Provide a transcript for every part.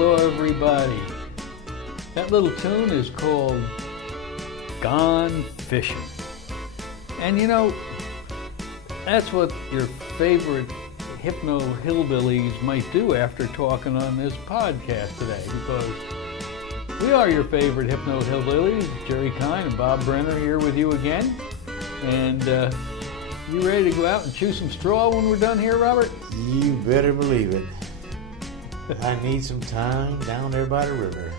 hello everybody. That little tune is called Gone Fishing. And you know, that's what your favorite hypno hillbillies might do after talking on this podcast today, because we are your favorite hypno hillbillies, Gerald Kein and Bob Brenner here with you again. And you ready to go out and chew some straw when we're done here, Robert? You better believe it. I need some time down there by the river.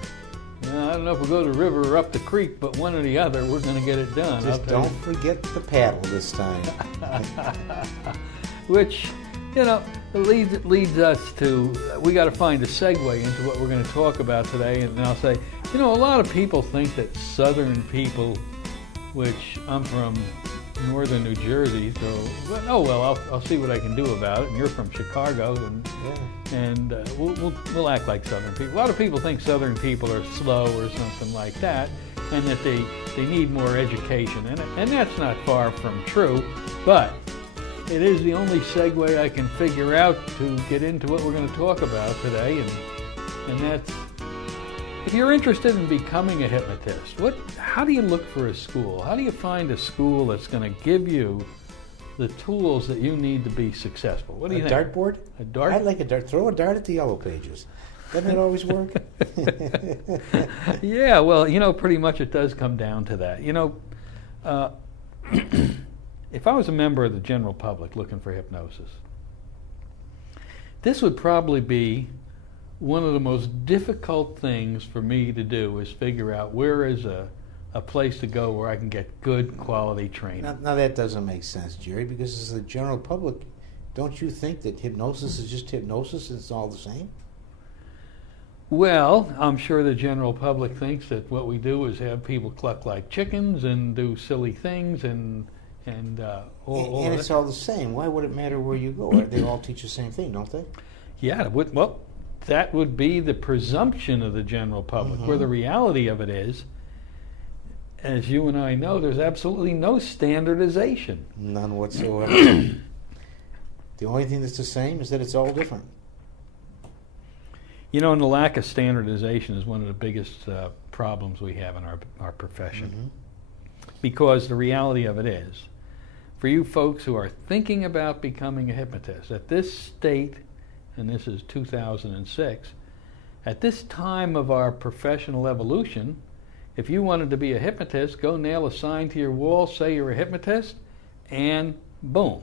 I don't know if we'll go to the river or up the creek, but one or the other, we're going to get it done. Just don't forget the paddle this time. Which, you know, leads us to, we got to find a segue into what we're going to talk about today. And I'll say, you know, a lot of people think that Southern people, which I'm from northern New Jersey, so, oh well, I'll see what I can do about it. And you're from Chicago, and we'll act like Southern people. A lot of people think Southern people are slow or something like that, and that they need more education, and that's not far from true. But it is the only segue I can figure out to get into what we're going to talk about today, and that's, if you're interested in becoming a hypnotist, how do you look for a school? How do you find a school that's going to give you the tools that you need to be successful? What do you think? A dartboard? A dart? I'd like a dart. Throw a dart at the yellow pages. Doesn't it always work? Yeah, well, you know, pretty much it does come down to that. You know, if I was a member of the general public looking for hypnosis, this would probably be one of the most difficult things for me to do, is figure out where is a place to go where I can get good quality training. Now that doesn't make sense, Jerry, because as the general public, don't you think that hypnosis is just hypnosis and it's all the same? Well, I'm sure the general public thinks that what we do is have people cluck like chickens and do silly things and all and it's all the same. Why would it matter where you go? They all teach the same thing, don't they? Yeah, well, that would be the presumption of the general public, where the reality of it is, as you and I know, there's absolutely no standardization. None whatsoever. The only thing that's the same is that it's all different. You know, and the lack of standardization is one of the biggest problems we have in our profession. Because the reality of it is, for you folks who are thinking about becoming a hypnotist, at this state, and this is 2006, at this time of our professional evolution, if you wanted to be a hypnotist, go nail a sign to your wall, say you're a hypnotist, and boom.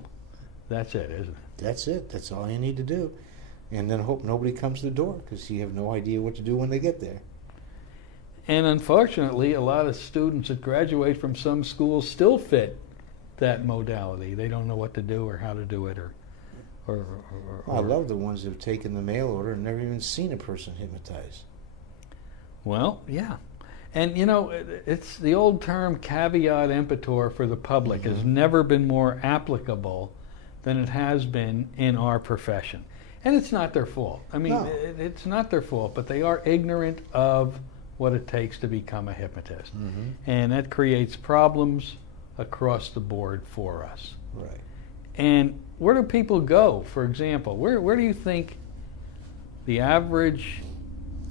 That's it, isn't it? That's it. That's all you need to do. And then hope nobody comes to the door, because you have no idea what to do when they get there. And unfortunately, a lot of students that graduate from some schools still fit that modality. They don't know what to do or how to do it, or I love the ones that have taken the mail order and never even seen a person hypnotized. Well, yeah. And, you know, it's the old term caveat emptor for the public has never been more applicable than it has been in our profession. And it's not their fault. I mean, it's not their fault, but they are ignorant of what it takes to become a hypnotist. And that creates problems across the board for us. Right. And where do people go, for example? Where do you think the average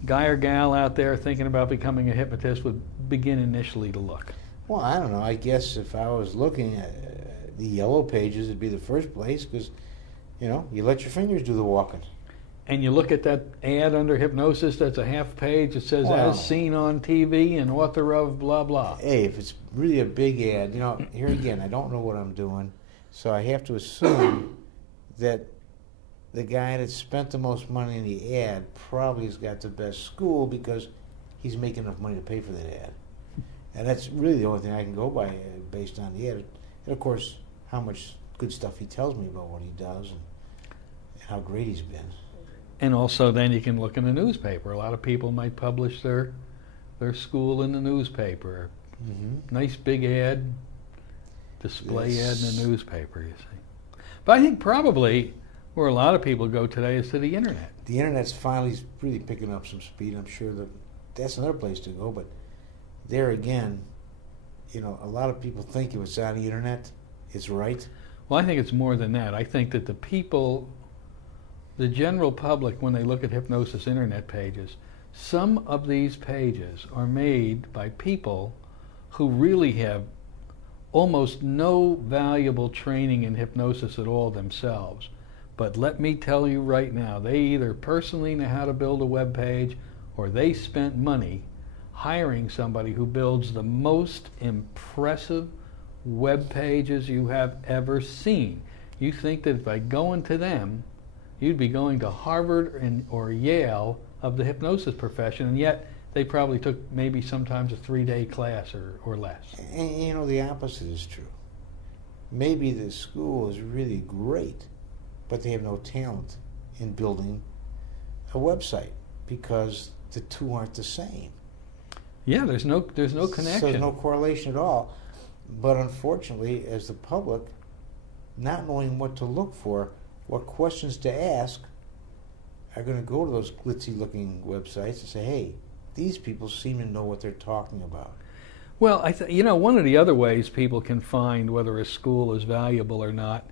guy or gal out there thinking about becoming a hypnotist would begin initially to look? Well, I don't know. I guess if I was looking at the yellow pages, it'd be the first place, because, you know, you let your fingers do the walking. And you look at that ad under hypnosis that's a half page that says, as seen on TV and author of blah, blah. Hey, if it's really a big ad, you know, here again, I don't know what I'm doing, so I have to assume that the guy that spent the most money in the ad probably has got the best school, because he's making enough money to pay for that ad. And that's really the only thing I can go by based on the ad. And, of course, how much good stuff he tells me about what he does and how great he's been. And also then you can look in the newspaper. A lot of people might publish their school in the newspaper. Nice big ad, display ad in the newspaper, you see. But I think probably where a lot of people go today is to the internet. The internet's finally really picking up some speed. I'm sure that's another place to go. But there again, you know, a lot of people think if it's on the internet, it's right. Well, I think it's more than that. I think that the people the general public, when they look at hypnosis internet pages, some of these pages are made by people who really have almost no valuable training in hypnosis at all themselves. But let me tell you right now, they either personally know how to build a web page, or they spent money hiring somebody who builds the most impressive web pages you have ever seen. You think that by going to them, you'd be going to Harvard or Yale of the hypnosis profession, and yet they probably took maybe sometimes a 3-day class or less. And you know, the opposite is true. Maybe the school is really great, but they have no talent in building a website because the two aren't the same. Yeah, there's no connection. So there's no correlation at all. But unfortunately, as the public, not knowing what to look for, what questions to ask, are going to go to those glitzy-looking websites and say, hey, these people seem to know what they're talking about. Well, one of the other ways people can find whether a school is valuable or not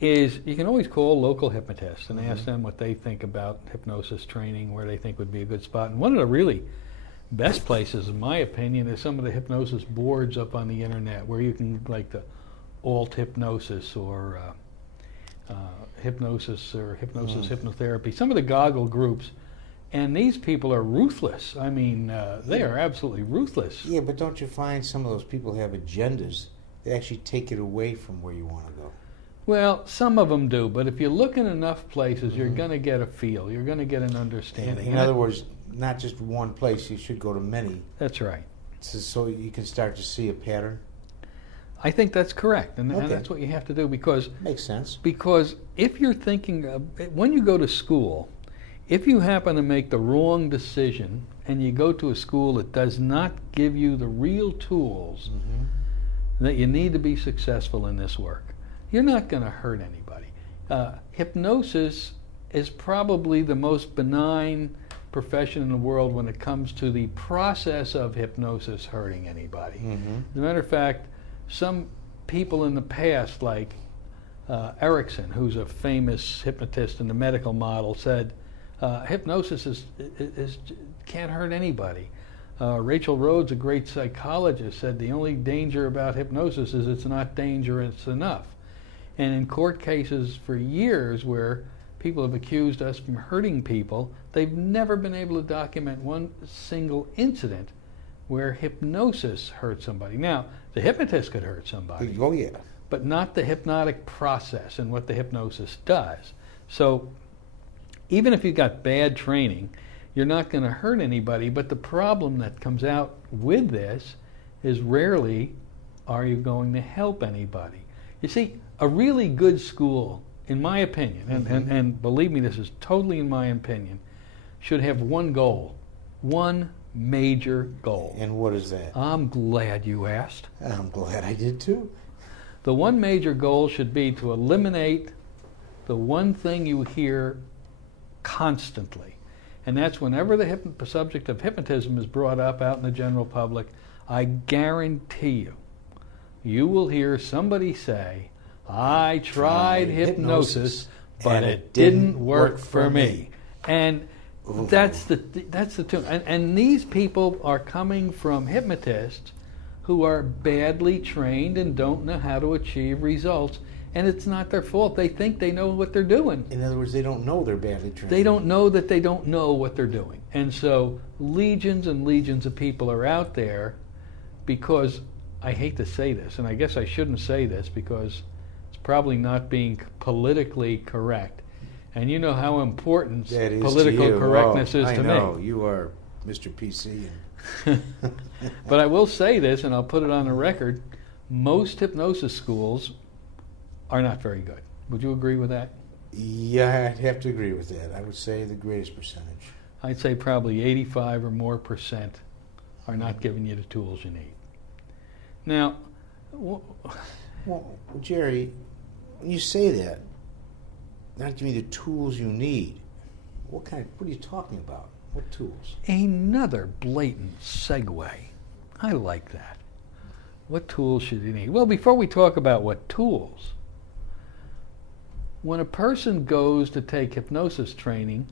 is you can always call local hypnotists and ask them what they think about hypnosis training, where they think would be a good spot. And one of the really best places, in my opinion, is some of the hypnosis boards up on the internet where you can, like the alt hypnosis or hypnosis hypnotherapy, some of the goggle groups. And these people are ruthless. I mean, they are absolutely ruthless. Yeah, but don't you find some of those people have agendas? They actually take it away from where you want to go. Well, some of them do, but if you look in enough places, you're going to get a feel. You're going to get an understanding. In other words, not just one place, you should go to many. That's right. So you can start to see a pattern? I think that's correct, and that's what you have to do because... Makes sense. Because if you're thinking, when you go to school, if you happen to make the wrong decision and you go to a school that does not give you the real tools that you need to be successful in this work, you're not going to hurt anybody. Hypnosis is probably the most benign profession in the world when it comes to the process of hypnosis hurting anybody. As a matter of fact, some people in the past, like Erickson, who's a famous hypnotist in the medical model, said hypnosis is can't hurt anybody. Rachel Rhodes, a great psychologist, said the only danger about hypnosis is it's not dangerous enough. And in court cases for years where people have accused us from hurting people, they've never been able to document one single incident where hypnosis hurt somebody. Now, the hypnotist could hurt somebody. Oh, yeah. But not the hypnotic process and what the hypnosis does. So even if you've got bad training, you're not going to hurt anybody, but the problem that comes out with this is rarely are you going to help anybody. You see, a really good school, in my opinion, and believe me, this is totally in my opinion, should have one goal, one major goal. And what is that? I'm glad you asked. I'm glad I did too. The one major goal should be to eliminate the one thing you hear constantly. And that's whenever the subject of hypnotism is brought up out in the general public, I guarantee you will hear somebody say, I tried hypnosis, but it didn't work for me. And that's the tune. And these people are coming from hypnotists who are badly trained and don't know how to achieve results. And it's not their fault. They think they know what they're doing. In other words, they don't know they're badly trained. They don't know that they don't know what they're doing. And so legions and legions of people are out there because, I hate to say this, and I guess I shouldn't say this because it's probably not being politically correct. And you know how important political correctness is to me. I know. You are Mr. PC. But I will say this, and I'll put it on the record, most hypnosis schools are not very good. Would you agree with that? Yeah, I'd have to agree with that. I would say the greatest percentage. I'd say probably 85 or more % are not giving you the tools you need. Now, well, Jerry, when you say that, not giving you the tools you need, what are you talking about? What tools? Another blatant segue. I like that. What tools should you need? Well, before we talk about what tools, when a person goes to take hypnosis training,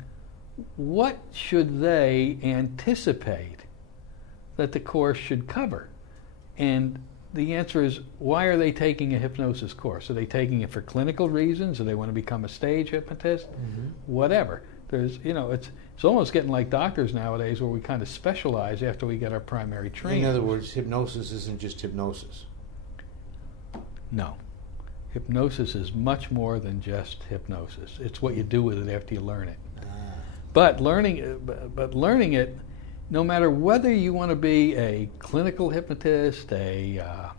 what should they anticipate that the course should cover? And the answer is, why are they taking a hypnosis course? Are they taking it for clinical reasons? Do they want to become a stage hypnotist? Whatever. There's, it's almost getting like doctors nowadays, where we kind of specialize after we get our primary training. In other words, hypnosis isn't just hypnosis. No. Hypnosis is much more than just hypnosis. It's what you do with it after you learn it. But learning it, no matter whether you want to be a clinical hypnotist, a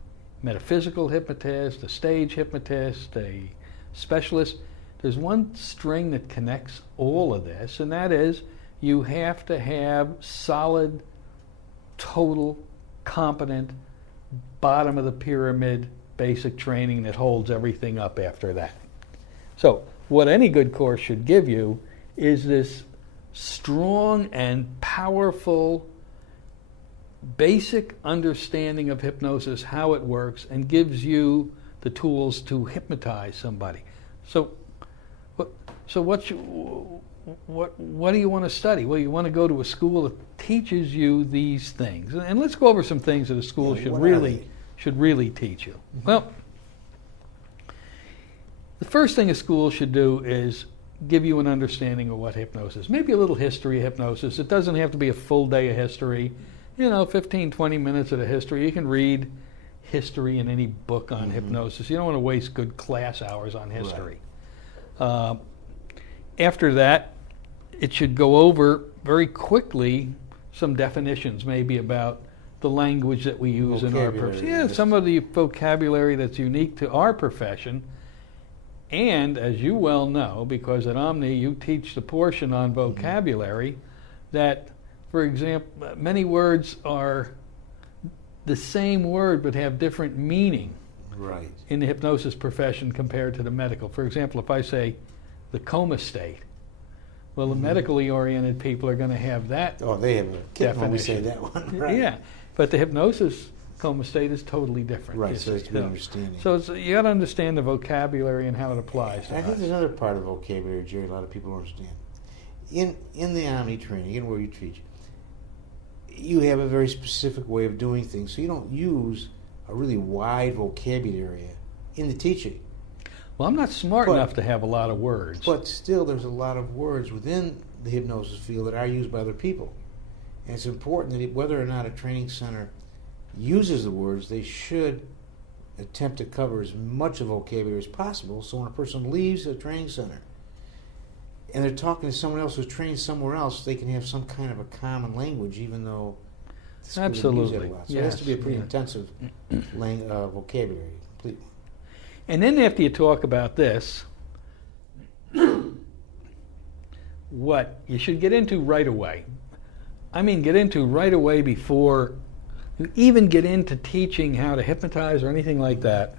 metaphysical hypnotist, a stage hypnotist, a specialist, there's one string that connects all of this, and that is you have to have solid, total, competent, bottom of the pyramid basic training that holds everything up after that. So what any good course should give you is this strong and powerful basic understanding of hypnosis, how it works, and gives you the tools to hypnotize somebody. So what do you want to study? Well, you want to go to a school that teaches you these things. And let's go over some things that a school should really teach you. Well, the first thing a school should do is give you an understanding of what hypnosis is. Maybe a little history of hypnosis. It doesn't have to be a full day of history. 15, 20 minutes of the history. You can read history in any book on hypnosis. You don't want to waste good class hours on history. Right. After that, it should go over very quickly some definitions, maybe about the language that we use in our profession. Yeah, some of the vocabulary that's unique to our profession. And as you well know, because at Omni you teach the portion on vocabulary, that, for example, many words are the same word but have different meaning in the hypnosis profession compared to the medical. For example, if I say the coma state, well, the medically oriented people are going to have that they have a kick when we say that one. Right. Yeah, but the hypnosis coma state is totally different. Right, so it's to be understanding. So you got to understand the vocabulary and how it applies to us. I think there's another part of vocabulary, Jerry, a lot of people don't understand. In the Omni training, in where you teach, you have a very specific way of doing things, so you don't use a really wide vocabulary in the teaching. Well, I'm not smart enough to have a lot of words. But still, there's a lot of words within the hypnosis field that are used by other people. And it's important that whether or not a training center uses the words, they should attempt to cover as much of vocabulary as possible, so when a person leaves a training center and they're talking to someone else who's trained somewhere else, they can have some kind of a common language, even though the school doesn't use it a lot. So it has to be a pretty intensive vocabulary, completely. And then after you talk about this, what you should get into right away. I mean, get into right away before you even get into teaching how to hypnotize or anything like that.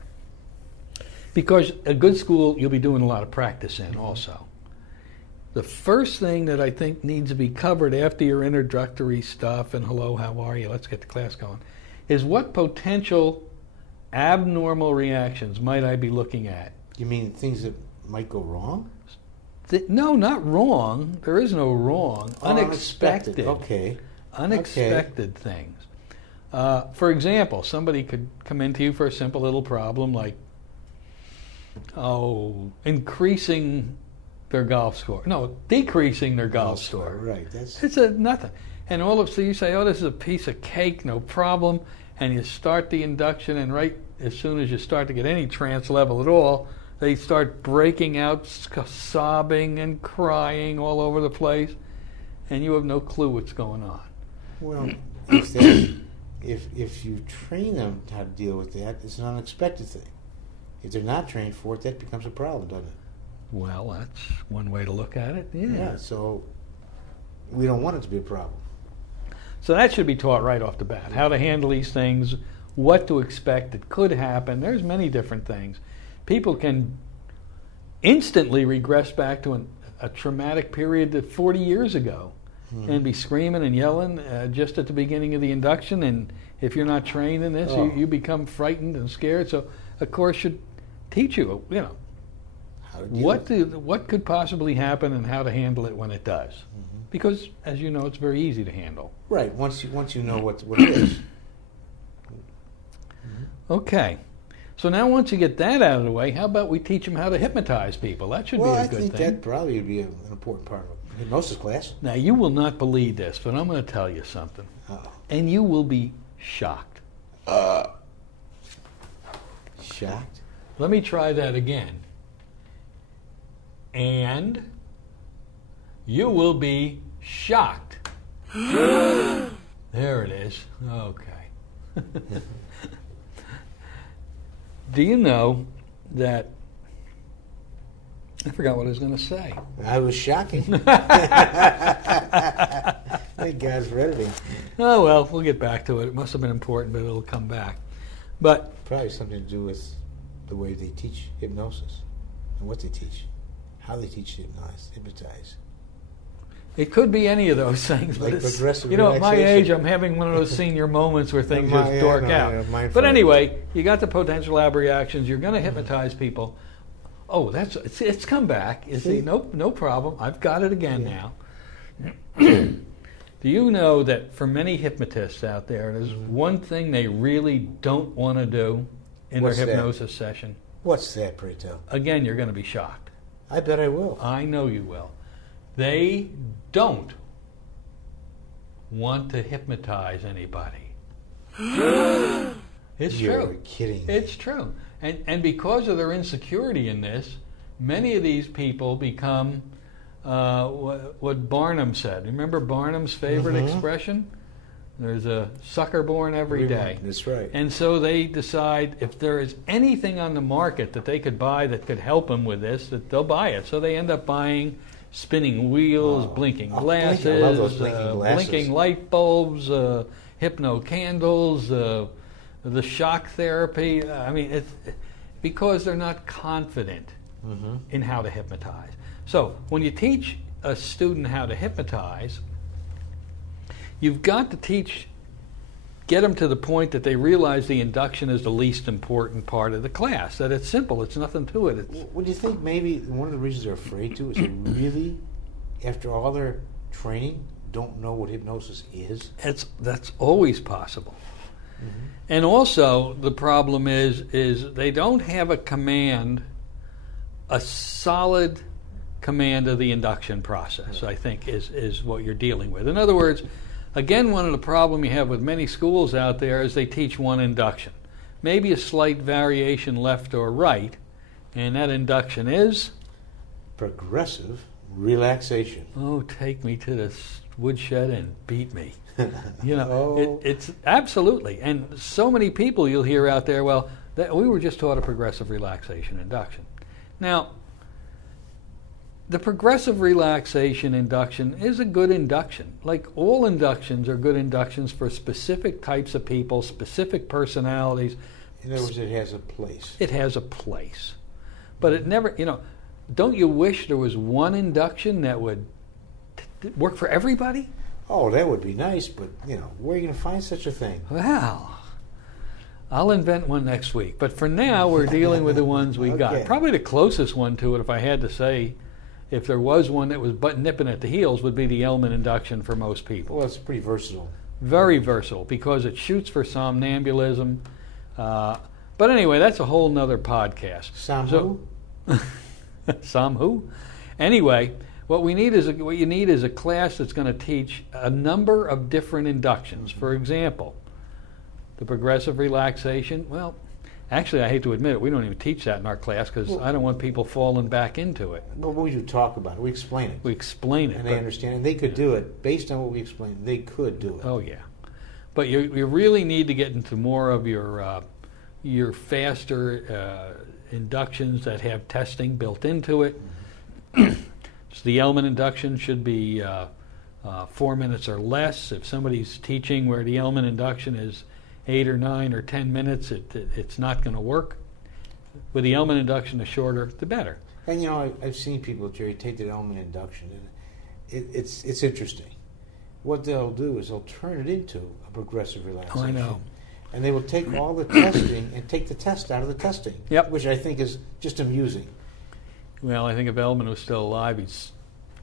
Because a good school, you'll be doing a lot of practice in also. The first thing that I think needs to be covered after your introductory stuff and hello, how are you, let's get the class going, is what potential abnormal reactions might I be looking at? You mean things that might go wrong? No, not wrong. There is no wrong. Unexpected. Okay. Unexpected things. For example, somebody could come into you for a simple little problem like, increasing their golf score. No, decreasing their golf score. Right. It's nothing. And so you say, this is a piece of cake, no problem. And you start the induction, and right as soon as you start to get any trance level at all, they start breaking out, sobbing and crying all over the place, and you have no clue what's going on. Well, if you train them how to deal with that, it's an unexpected thing. If they're not trained for it, that becomes a problem, doesn't it? Well, that's one way to look at it. Yeah. So we don't want it to be a problem. So that should be taught right off the bat, how to handle these things, what to expect that could happen. There's many different things. People can instantly regress back to a traumatic period of 40 years ago and be screaming and yelling just at the beginning of the induction. And if you're not trained in this, you become frightened and scared. So a course should teach you, what could possibly happen and how to handle it when it does. Mm-hmm. Because, as you know, it's very easy to handle. Right, once you know what it is. Mm-hmm. Okay. So now once you get that out of the way, how about we teach them how to hypnotize people? That should be a good thing. Well, I think that probably would be an important part of a hypnosis class. Now, you will not believe this, but I'm going to tell you something. Uh-oh. And you will be shocked. Shocked? Let me try that again. And you will be shocked. There it is. Okay. Do you know that... I forgot what I was going to say. I was shocking. Thank God's for editing. Oh, well, we'll get back to it. It must have been important, but it'll come back. But probably something to do with the way they teach hypnosis and what they teach, how they teach hypnotize. It could be any of those things. Like but progressive at my relaxation. age, I'm having one of those senior moments where things just dork out. Yeah, but anyway, you got the potential lab reactions. You're going to hypnotize people. Oh, it's come back. You see, no problem. I've got it again now. Do you know that for many hypnotists out there, there's one thing they really don't want to do in their hypnosis session? What's that, pray tell? Again, you're going to be shocked. I bet I will. I know you will. They don't want to hypnotize anybody. It's true. You're kidding me. It's true. And because of their insecurity in this, many of these people become what Barnum said. Remember Barnum's favorite expression? There's a sucker born every day. That's right. And so they decide if there is anything on the market that they could buy that could help them with this, that they'll buy it. So they end up buying spinning wheels, blinking glasses, I love those blinking glasses. Blinking light bulbs, hypno candles, the shock therapy. I mean, it's because they're not confident in how to hypnotize. So when you teach a student how to hypnotize, you've got to get them to the point that they realize the induction is the least important part of the class, that it's simple, it's nothing to it. Would you think maybe one of the reasons they're afraid to is they really, after all their training, don't know what hypnosis is? That's always possible. And also, the problem is they don't have a solid command of the induction process, I think, is what you're dealing with. In other words, again, one of the problems you have with many schools out there is they teach one induction. Maybe a slight variation left or right, and that induction is? Progressive relaxation. Oh, take me to the woodshed and beat me. You know, it's absolutely. And so many people you'll hear out there, well, we were just taught a progressive relaxation induction. Now, the progressive relaxation induction is a good induction. Like all inductions are good inductions for specific types of people, specific personalities. In other words, it has a place. It has a place. But it never, don't you wish there was one induction that would work for everybody? Oh, that would be nice, but, where are you going to find such a thing? Well, I'll invent one next week. But for now, we're dealing with the ones we got. Probably the closest one to it, if I had to say, if there was one that was nipping at the heels, would be the Elman induction for most people. Well, it's pretty versatile. Very versatile, because it shoots for somnambulism. But anyway, that's a whole nother podcast. Some who? Anyway, what you need is a class that's going to teach a number of different inductions. For example, the progressive relaxation. Well, actually, I hate to admit it, we don't even teach that in our class because I don't want people falling back into it. But we do talk about it. We explain it. We explain it. And they understand. And they could do it. Based on what we explain, they could do it. Oh, yeah. But you really need to get into more of your faster inductions that have testing built into it. So the Elman induction should be 4 minutes or less. If somebody's teaching where the Elman induction is 8 or 9 or 10 minutes, it's not going to work. With the Elman induction, the shorter, the better. And I've seen people, Jerry, take the Elman induction, and it's interesting. What they'll do is they'll turn it into a progressive relaxation. Oh, I know. And they will take all the testing and take the test out of the testing, Yep. which I think is just amusing. Well, I think if Elman was still alive, he'd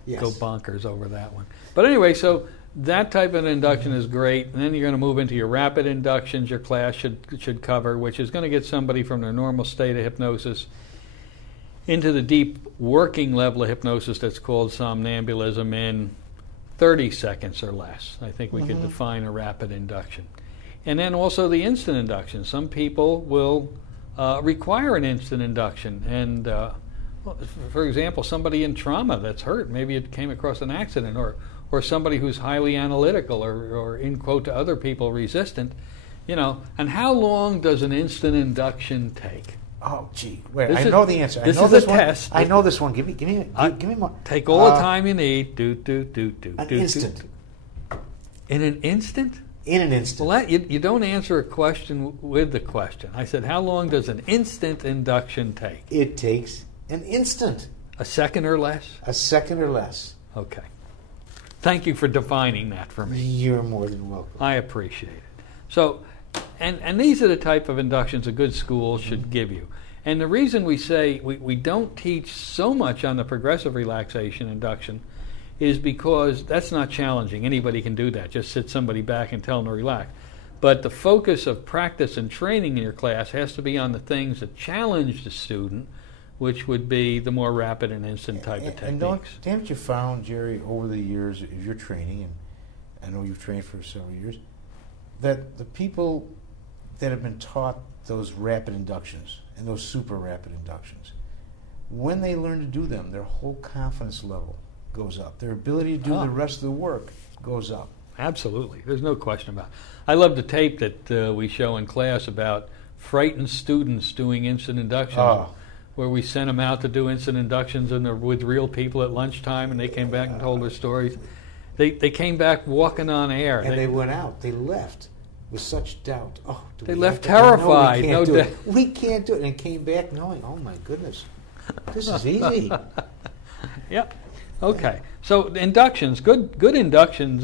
Yes. go bonkers over that one. But anyway, so that type of induction is great. And then you're going to move into your rapid inductions your class should cover, which is going to get somebody from their normal state of hypnosis into the deep working level of hypnosis that's called somnambulism in 30 seconds or less. I think we could define a rapid induction. And then also the instant induction. Some people will require an instant induction. And for example, somebody in trauma that's hurt, maybe it came across an accident, or somebody who's highly analytical or in quote to other people resistant, and how long does an instant induction take? Oh, gee. Wait, I know the answer. This I know is this a one. test. I know this one. Give me more. Take all the time you need. An instant. In an instant? In an instant. Well, you don't answer a question with the question. I said, how long does an instant induction take? It takes an instant. A second or less? A second or less. Okay. Thank you for defining that for me. You're more than welcome. I appreciate it. So, and these are the type of inductions a good school should give you. And the reason we say we don't teach so much on the progressive relaxation induction is because that's not challenging. Anybody can do that. Just sit somebody back and tell them to relax. But the focus of practice and training in your class has to be on the things that challenge the student, which would be the more rapid and instant type of techniques. And haven't you found, Jerry, over the years of your training, and I know you've trained for several years, that the people that have been taught those rapid inductions and those super rapid inductions, when they learn to do them, their whole confidence level goes up. Their ability to do the rest of the work goes up. Absolutely. There's no question about it. I love the tape that we show in class about frightened students doing instant inductions, where we sent them out to do instant inductions with real people at lunchtime, and they came back and told their stories. They came back walking on air. And they went out. They left with such doubt. They left terrified. No, we can't do it. And came back knowing, oh my goodness, this is easy. Yep. Okay. So inductions, good inductions,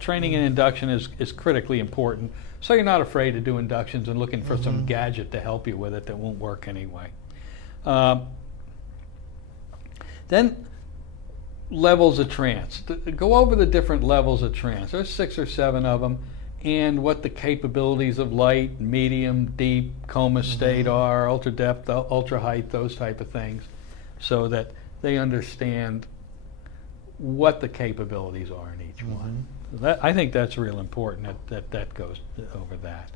training in induction is critically important. So you're not afraid to do inductions and looking for some gadget to help you with it that won't work anyway. Then levels of trance. Go over the different levels of trance. There's 6 or 7 of them, and what the capabilities of light, medium, deep, coma state are, ultra depth, ultra height, those type of things, so that they understand what the capabilities are in each one. I think that's real important that goes over that.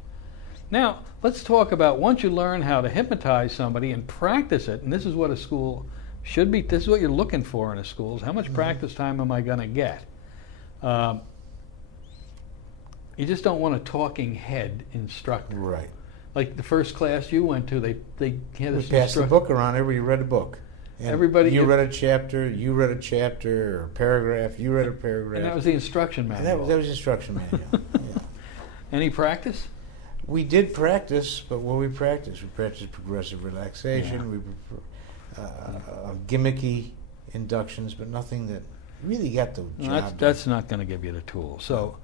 Now, let's talk about once you learn how to hypnotize somebody and practice it, and this is what a school should be, this is what you're looking for in a school, is how much practice time am I going to get? You just don't want a talking head instructor. Right. Like the first class you went to, they had We passed the book around, everybody read a book. And you read a chapter, or a paragraph, you read a paragraph. And that was the instruction manual. And that was the instruction manual. Yeah. Any practice? We did practice, but what we practiced progressive relaxation, gimmicky inductions, but nothing that really got the job. That's not going to give you the tool. So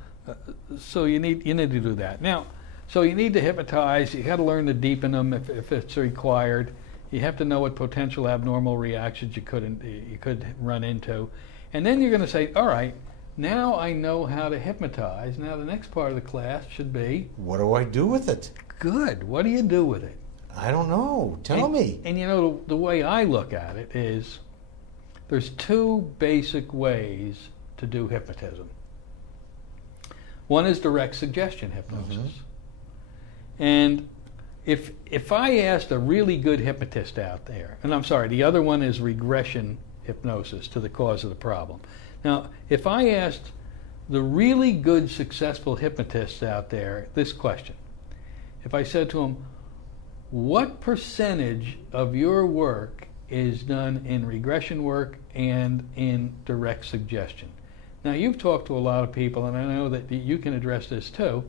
you need to do that. Now, so you need to hypnotize. You got to learn to deepen them if it's required. You have to know what potential abnormal reactions you could run into, and then you're going to say, all right, now I know how to hypnotize. Now the next part of the class should be, what do I do with it? Good. What do you do with it? I don't know. Tell me. And the way I look at it is, there's 2 basic ways to do hypnotism. One is direct suggestion hypnosis, and if I asked a really good hypnotist out there, and I'm sorry, the other one is regression hypnosis to the cause of the problem. Now, if I asked the really good, successful hypnotists out there this question, if I said to them, what percentage of your work is done in regression work and in direct suggestion? Now, you've talked to a lot of people, and I know that you can address this too,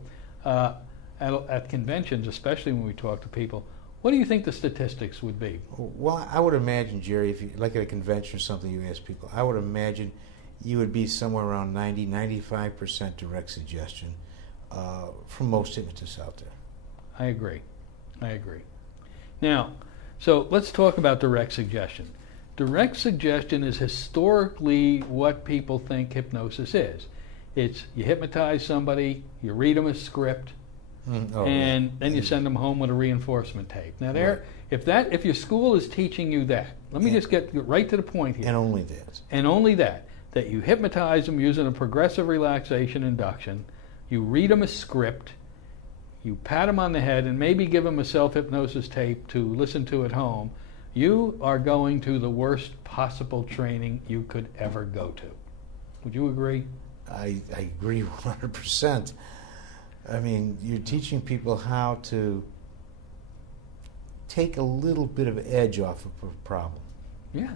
at conventions, especially when we talk to people. What do you think the statistics would be? Well, I would imagine, Jerry, if you like at a convention or something, you ask people, I would imagine you would be somewhere around 90-95% direct suggestion from most hypnotists out there. I agree. Now, so let's talk about direct suggestion. direct suggestion is historically what people think hypnosis is. It's you hypnotize somebody, you read them a script, and then you send them home with a reinforcement tape. Now, if your school is teaching you that, let me just get right to the point here. And only that. And only that you hypnotize them using a progressive relaxation induction, you read them a script, you pat them on the head, and maybe give them a self-hypnosis tape to listen to at home, you are going to the worst possible training you could ever go to. Would you agree? I agree 100%. I mean, you're teaching people how to take a little bit of edge off of a problem. Yeah.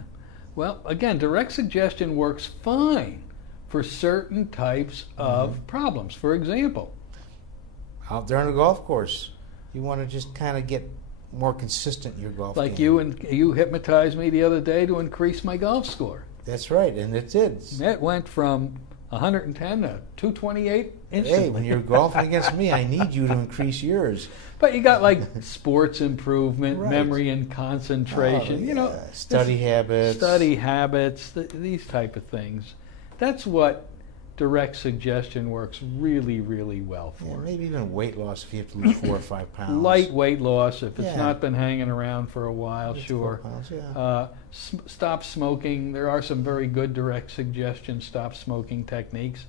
Well, again, direct suggestion works fine for certain types of problems. For example, out there on a golf course, you want to just kind of get more consistent in your golf like game. you hypnotized me the other day to increase my golf score. That's right, and it did. It went from 110 to 228 instantly. Hey, when you're golfing against me, I need you to increase yours. But you got like sports improvement, Right. memory and concentration, study habits. These type of things. That's what direct suggestion works really, really well for. Yeah, maybe even weight loss if you have to lose 4 or 5 pounds. Light weight loss if it's Yeah. not been hanging around for a while, Just sure. 4 pounds, yeah. Stop smoking. There are some very good direct suggestion stop smoking techniques,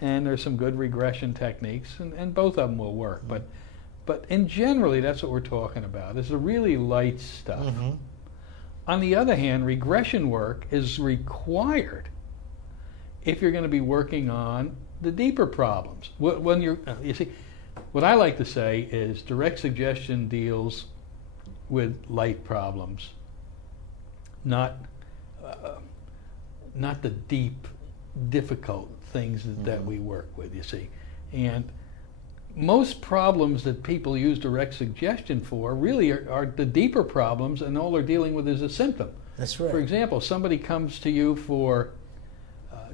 and there's some good regression techniques, and both of them will work. But in generally, that's what we're talking about. It's the really light stuff. Mm-hmm. On the other hand, regression work is required if you're going to be working on the deeper problems. When you see, what I like to say is direct suggestion deals with light problems, not the deep, difficult things that we work with, you see. And most problems that people use direct suggestion for really are the deeper problems, and all they're dealing with is a symptom. That's right. For example, somebody comes to you for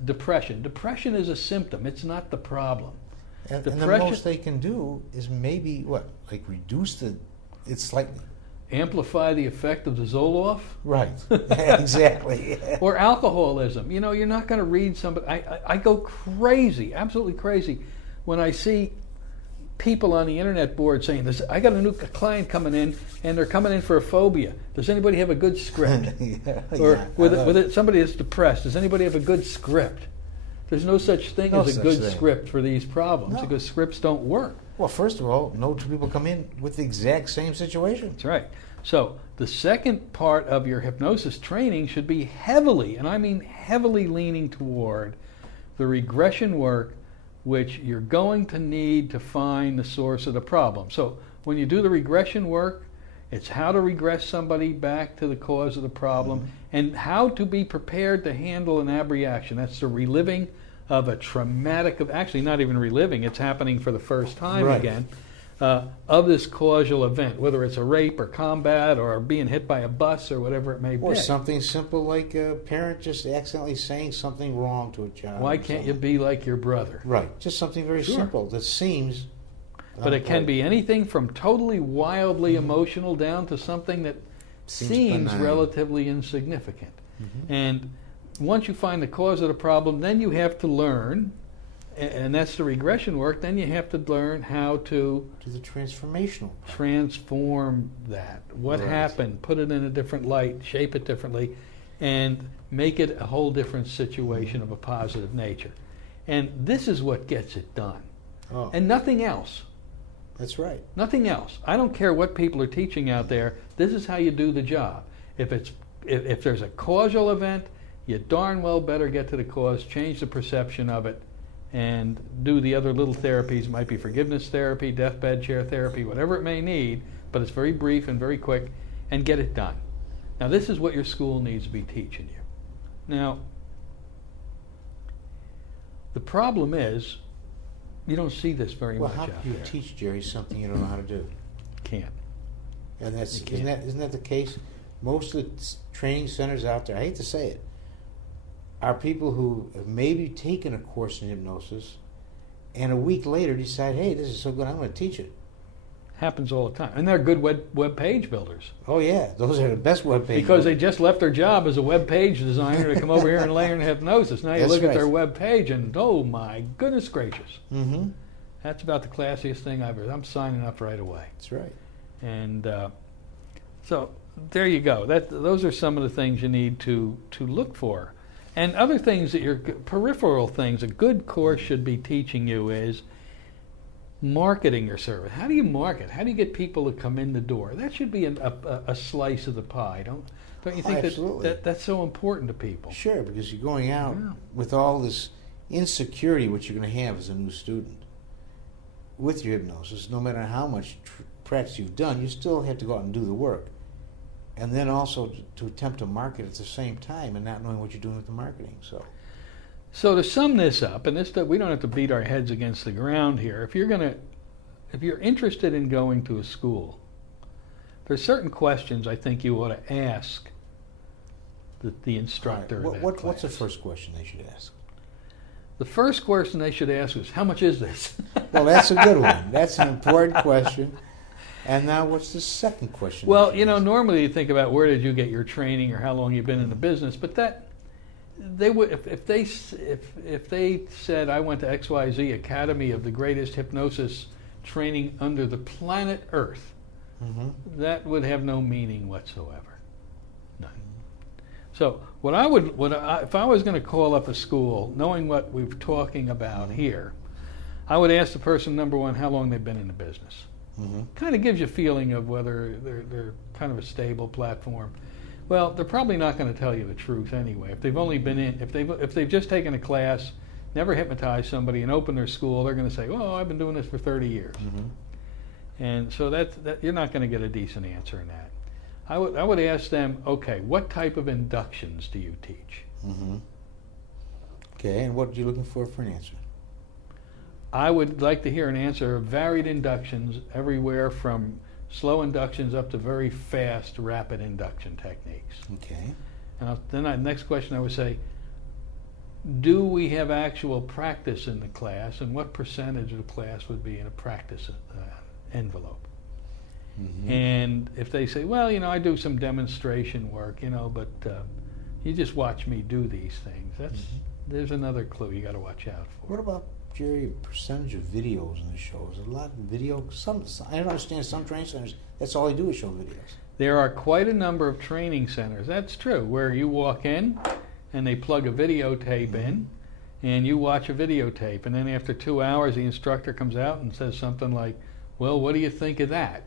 depression. Depression is a symptom. It's not the problem. And the most they can do is maybe, reduce it slightly. Amplify the effect of the Zoloft? Right. Exactly. Or alcoholism. You're not going to read somebody. I go crazy, absolutely crazy, when I see people on the internet board saying, I got a new client coming in, and they're coming in for a phobia. Does anybody have a good script? Somebody that's depressed, does anybody have a good script? There's no such thing as a good script for these problems, because scripts don't work. Well, first of all, no two people come in with the exact same situation. That's right. So the second part of your hypnosis training should be heavily, and I mean heavily, leaning toward the regression work, which you're going to need to find the source of the problem. So when you do the regression work, it's how to regress somebody back to the cause of the problem, and how to be prepared to handle an abreaction. That's the reliving of a traumatic, actually not even reliving, it's happening for the first time again, of this causal event, whether it's a rape or combat or being hit by a bus or whatever it may be. Or something simple like a parent just accidentally saying something wrong to a child. Why can't you be like your brother? Right, just something very simple that seems... But it can be anything from totally wildly emotional down to something that seems relatively insignificant. And once you find the cause of the problem, then you have to learn, and that's the regression work, then you have to learn how to do the transformational part. Transform that. What happened, put it in a different light, shape it differently, and make it a whole different situation of a positive nature. And this is what gets it done. And nothing else. That's right. Nothing else. I don't care what people are teaching out there. This is how you do the job. If there's a causal event, you darn well better get to the cause, change the perception of it, and do the other little therapies. It might be forgiveness therapy, deathbed chair therapy, whatever it may need, but it's very brief and very quick, and get it done. Now, this is what your school needs to be teaching you. Now, the problem is, you don't see this very much out there. Well, how can you teach Jerry something you don't know how to do? Can't. And isn't that the case? Most of the training centers out there, I hate to say it, are people who have maybe taken a course in hypnosis, and a week later decide, hey, this is so good, I'm going to teach it. Happens all the time. And they're good web page builders. Oh, yeah. Those are the best web page Because builders. they just left their job as a web page designer to come over here and learn hypnosis. Now you That's look at right. their web page and, oh, my goodness gracious. Mm-hmm. That's about the classiest thing I've ever. I'm signing up right away. That's right. And so there you go. Those are some of the things you need to look for. And other things that peripheral things a good course should be teaching you is marketing your service. How do you market? How do you get people to come in the door? That should be a slice of the pie. Don't you think that's so important to people? Sure, because you're going out Yeah. with all this insecurity, which you're going to have as a new student. With your hypnosis, no matter how much practice you've done, you still have to go out and do the work. And then also to attempt to market at the same time and not knowing what you're doing with the marketing. So to sum this up, and we don't have to beat our heads against the ground here. If you're interested in going to a school, there's certain questions I think you ought to ask the instructor. Right. of that What's the class. first question they should ask? The first question they should ask is, how much is this? Well, that's a good one. That's an important question. And now what's the second question? Well, normally you think about where did you get your training or how long you've been in the business, but that they would if they said I went to XYZ Academy of the greatest hypnosis training under the planet Earth, Mm-hmm. that would have no meaning whatsoever. None. So if I was going to call up a school, knowing what we're talking about here, I would ask the person, number one, how long they've been in the business. Mm-hmm. Kind of gives you a feeling of whether they're kind of a stable platform. Well, they're probably not going to tell you the truth anyway. If they've only been if they've just taken a class, never hypnotized somebody, and opened their school, they're going to say, "Oh, I've been doing this for 30 years," Mm-hmm. and so that you're not going to get a decent answer in that. I would ask them, okay, what type of inductions do you teach? Mm-hmm. Okay, and what are you looking for an answer? I would like to hear an answer of varied inductions, everywhere from slow inductions up to very fast, rapid induction techniques. Okay. And then the next question I would say, do we have actual practice in the class, and what percentage of the class would be in a practice envelope? Mm-hmm. And if they say, well, I do some demonstration work, but you just watch me do these things, there's another clue you got to watch out for. What about, Jerry, percentage of videos in the show? Is it a lot of video? I don't understand some training centers, that's all they do is show videos. There are quite a number of training centers, that's true, where you walk in and they plug a videotape in and you watch a videotape, and then after 2 hours the instructor comes out and says something like, well, what do you think of that?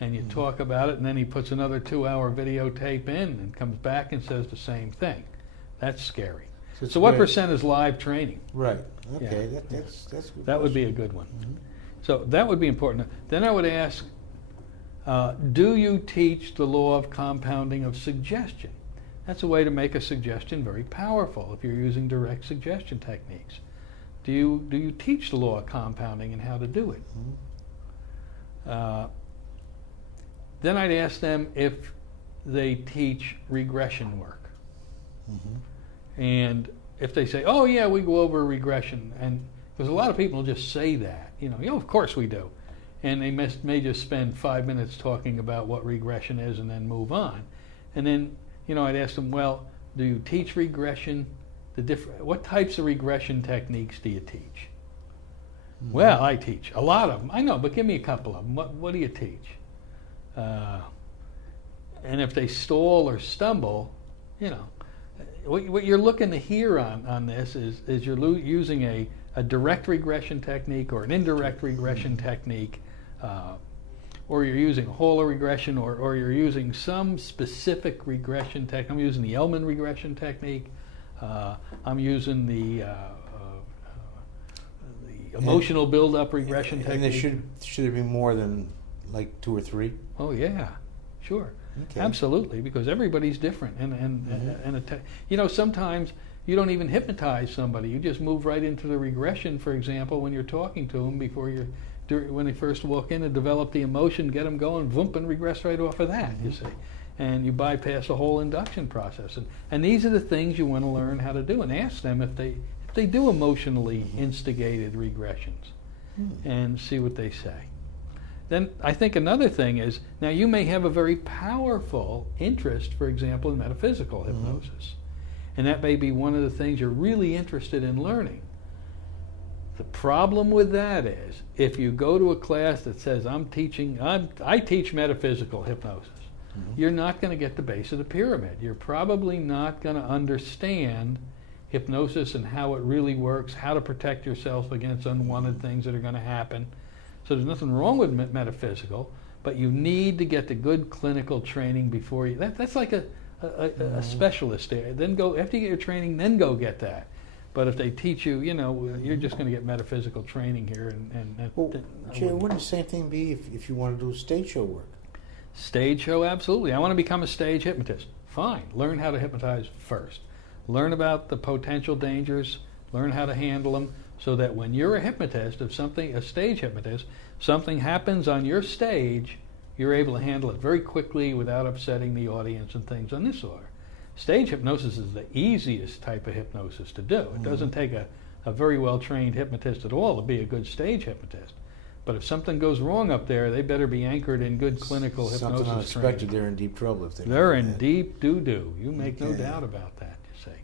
And you talk about it, and then he puts another 2-hour videotape in and comes back and says the same thing. That's scary. So what percent is live training? Right. Okay, Yeah. that's a good That would question. be a good one. Mm-hmm. So that would be important. Then I would ask, do you teach the law of compounding of suggestion? That's a way to make a suggestion very powerful if you're using direct suggestion techniques. Do you teach the law of compounding and how to do it? Mm-hmm. Then I'd ask them if they teach regression work. Mm-hmm. And if they say, oh yeah, we go over regression, and because a lot of people just say that, of course we do. And they may just spend 5 minutes talking about what regression is and then move on. And then, I'd ask them, well, do you teach regression? What types of regression techniques do you teach? Mm-hmm. Well, I teach a lot of them. I know, but give me a couple of them. What do you teach? And if they stall or stumble, what you're looking to hear on this is you're using a direct regression technique or an indirect regression technique, or you're using a Hall regression, or you're using some specific regression technique. I'm using the Ellman regression technique. I'm using the emotional build-up regression technique. And should there be more than like 2 or 3? Oh yeah, sure. Okay. Absolutely, because everybody's different, and sometimes you don't even hypnotize somebody. You just move right into the regression. For example, when you're talking to them when they first walk in and develop the emotion, get them going, voomp, and regress right off of that. You see, and you bypass the whole induction process. And these are the things you want to learn how to do, and ask them if they do emotionally instigated regressions, and see what they say. Then I think another thing is, now you may have a very powerful interest, for example, in metaphysical hypnosis. And that may be one of the things you're really interested in learning. The problem with that is, if you go to a class that says, I teach metaphysical hypnosis, you're not going to get the base of the pyramid. You're probably not going to understand hypnosis and how it really works, how to protect yourself against unwanted things that are going to happen. So there's nothing wrong with metaphysical, but you need to get the good clinical training before you. That's like a specialist there. Then go, after you get your training, then go get that. But if they teach you, you're just going to get metaphysical training here. Jay, wouldn't the same thing be if you want to do stage show work? Stage show, absolutely. I want to become a stage hypnotist. Fine. Learn how to hypnotize first. Learn about the potential dangers. Learn how to handle them, so that when you're a hypnotist, a stage hypnotist, something happens on your stage, you're able to handle it very quickly without upsetting the audience and things on this order. Stage hypnosis is the easiest type of hypnosis to do. It doesn't take a very well-trained hypnotist at all to be a good stage hypnotist. But if something goes wrong up there, they better be anchored in good clinical hypnosis Something unexpected, training. they're in deep trouble if they're in deep doo-doo. You make no doubt about that, you see.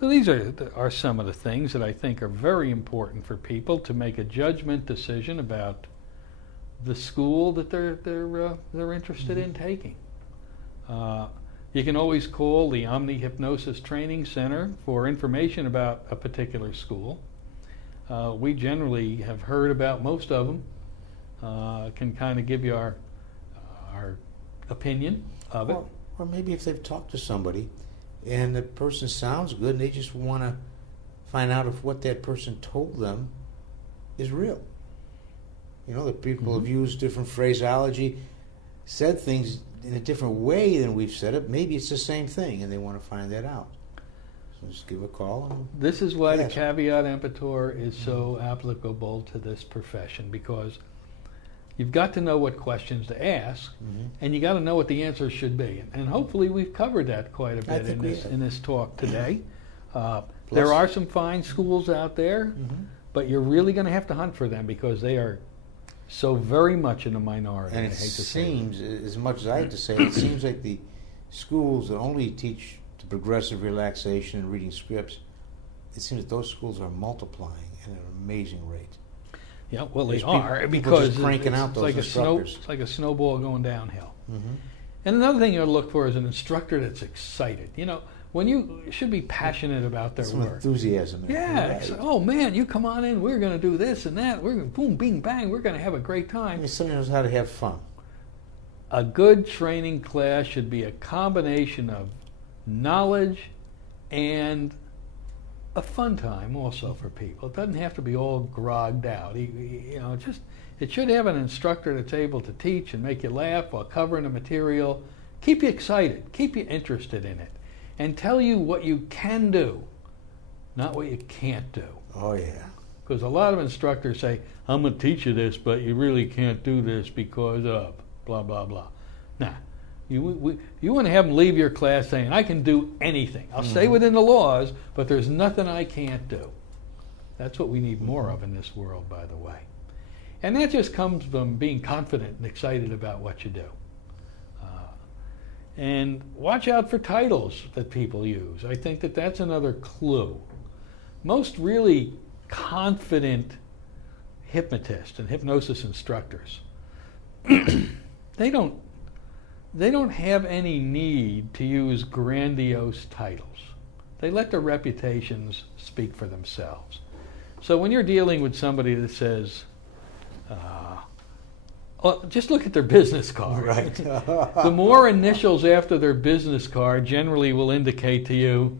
So these are some of the things that I think are very important for people to make a judgment decision about the school that they're interested in taking. You can always call the Omni Hypnosis Training Center for information about a particular school. We generally have heard about most of them, can kind of give you our opinion of it. Or maybe if they've talked to somebody and the person sounds good and they just want to find out if what that person told them is real. That people have used different phraseology, said things in a different way than we've said it. Maybe it's the same thing and they want to find that out. So just give a call. This is why the caveat emptor is so applicable to this profession, because you've got to know what questions to ask, and you got to know what the answers should be. And hopefully we've covered that quite a bit in this talk today. There are some fine schools out there, but you're really going to have to hunt for them because they are so very much in a minority. And it seems, as much as I hate to say it seems like the schools that only teach the progressive relaxation and reading scripts, it seems that those schools are multiplying at an amazing rate. Yeah, well, they are, because just cranking out those instructors. It's like a snowball going downhill. And another thing you ought to look for is an instructor that's excited. When you should be passionate about their Some work. Enthusiasm. Yeah. Right. Oh, man, you come on in. We're going to do this and that. We're going to boom, bing, bang. We're going to have a great time. Somebody knows how to have fun. A good training class should be a combination of knowledge and a fun time also for people. It doesn't have to be all grogged out. It should have an instructor that's able to teach and make you laugh while covering the material, keep you excited, keep you interested in it, and tell you what you can do, not what you can't do. Oh, yeah. Because a lot of instructors say, I'm going to teach you this, but you really can't do this because of blah, blah, blah. Nah. You want to have them leave your class saying, I can do anything. I'll stay within the laws, but there's nothing I can't do. That's what we need more of in this world, by the way. And that just comes from being confident and excited about what you do. And watch out for titles that people use. I think that that's another clue. Most really confident hypnotists and hypnosis instructors, they don't have any need to use grandiose titles. They let their reputations speak for themselves. So when you're dealing with somebody that says, just look at their business card. Right. The more initials after their business card generally will indicate to you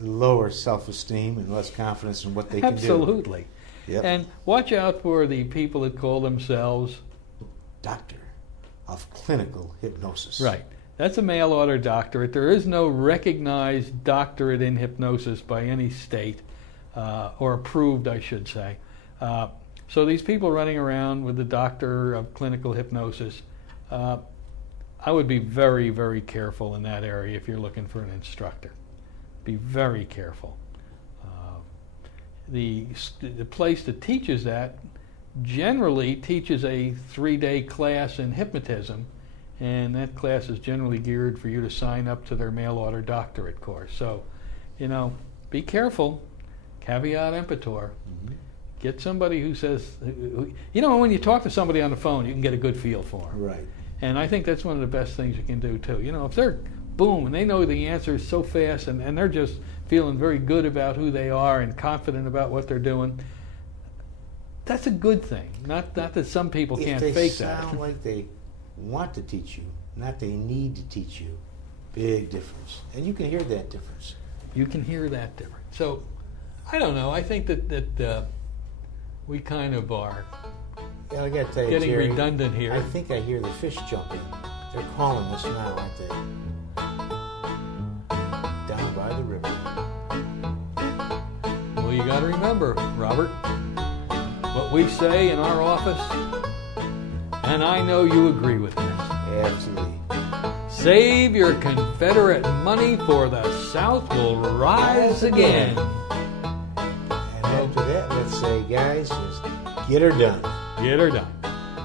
lower self-esteem and less confidence in what they can do. Absolutely. Yep. And watch out for the people that call themselves Doctor of Clinical Hypnosis. Right. That's a mail-order doctorate. There is no recognized doctorate in hypnosis by any state, or approved, I should say. So these people running around with the doctor of clinical hypnosis, I would be very, very careful in that area if you're looking for an instructor. Be very careful. The place that teaches that generally teaches a 3-day class in hypnotism, and that class is generally geared for you to sign up to their mail order doctorate course. So, be careful, caveat emptor. Get somebody who says, when you talk to somebody on the phone, you can get a good feel for them. Right. And I think that's one of the best things you can do too. If they're boom and they know the answers so fast and they're just feeling very good about who they are and confident about what they're doing, that's a good thing. Not that some people can't fake that. If they sound like they want to teach you, not they need to teach you, big difference. And you can hear that difference. You can hear that difference. So, I don't know. I think that we kind of are I gotta tell you, getting Jerry, redundant here. I think I hear the fish jumping. They're calling us now, aren't they? Down by the river. Well, you got to remember, Robert, what we say in our office, and I know you agree with this. Absolutely. Save your Confederate money, for the South will rise again. And after that, let's say, guys, just get her done. Get her done.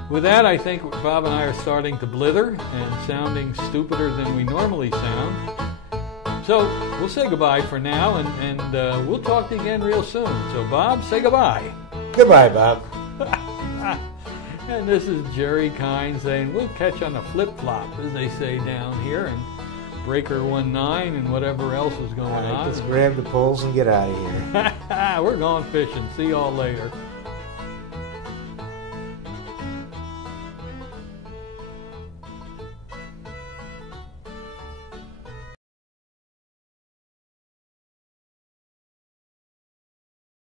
With that, I think Bob and I are starting to blither and sounding stupider than we normally sound. So we'll say goodbye for now, and we'll talk to you again real soon. So, Bob, say goodbye. Goodbye, Bob. And this is Gerald Kein saying we'll catch on a flip-flop, as they say down here, and Breaker 19 and whatever else is going on. Let's grab the poles and get out of here. We're going fishing. See y'all later.